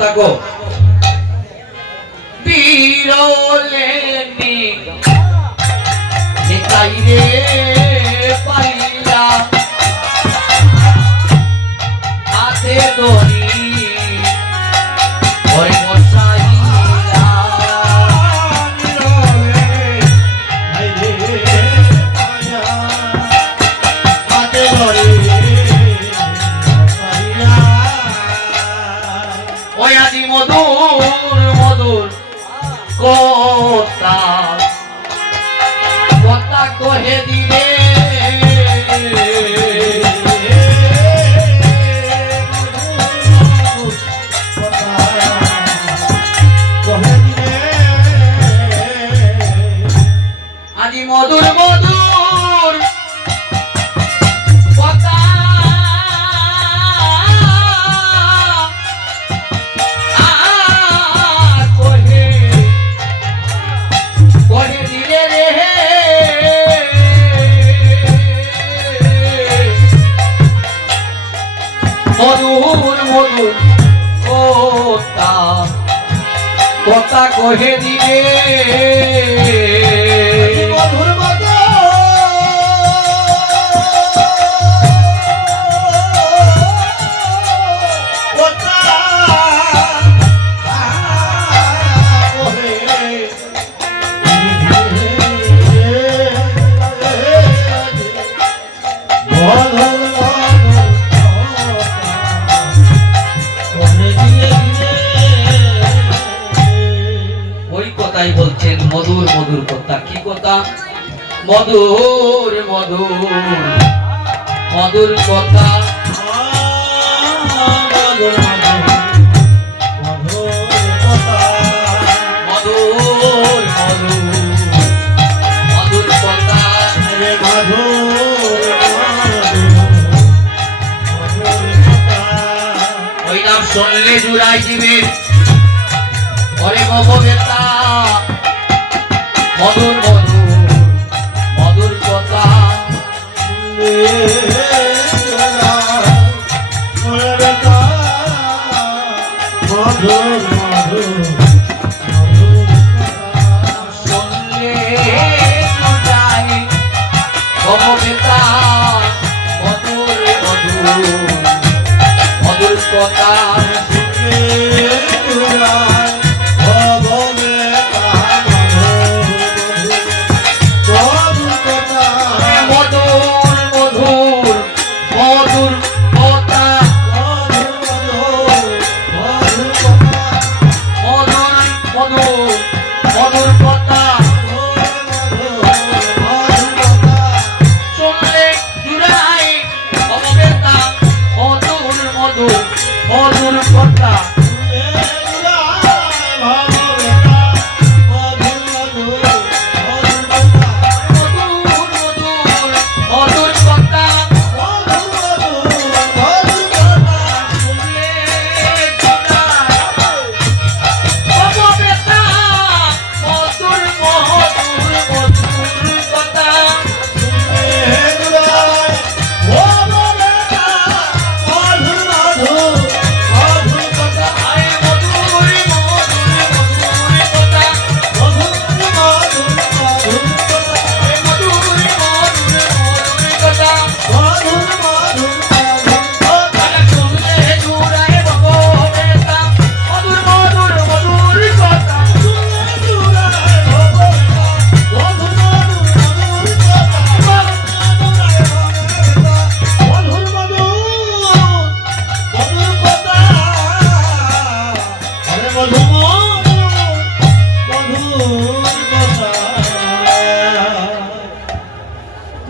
থাকো। বিরলেনি নিতাই রে পাইলা হাতে দড়ি ওই মশাইলা হাতে দড়ি ওই আদি মধুর মধুর কথা কথা কহে দিলে আদি মধুর মধুর কথা কহে দিলে রে মধুর মধুর কথা কথা কহে দিলে মধুর বলছেন মধুর মধুর কথা। কি কথা? মধুর মধুর মধুর কথা মধুর মধুর মধুর কথা ওই নাম শুনলে জুড়াই দিবে ওরে মমবেতা মধুর মধুর মধুর কথা মধুর মধুর শুনলে জুড়াই মমবেতা মধুর মধুর মধুর কথা মধুর কথা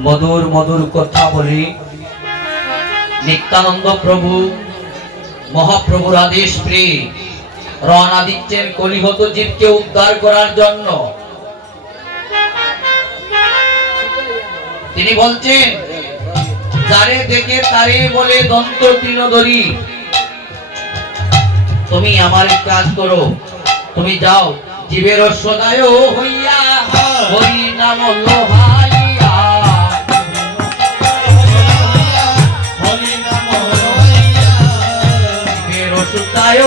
মধুর মধুর কথা বলি নিত্যানন্দ প্রভু মহাপ্রভুর আদেশ পেয়ে রওনা দিচ্ছেন কলিহত জীবকে উদ্ধার করার জন্য। তিনি বলছেন যারে দেখে তারে বলে দন্ত তৃণধরি, তুমি আমার কাজ করো, তুমি যাও জীবের সদায় হইয়া হরি নাম লোহাইয়া, হরি নাম লোহাইয়া জীবের সদায়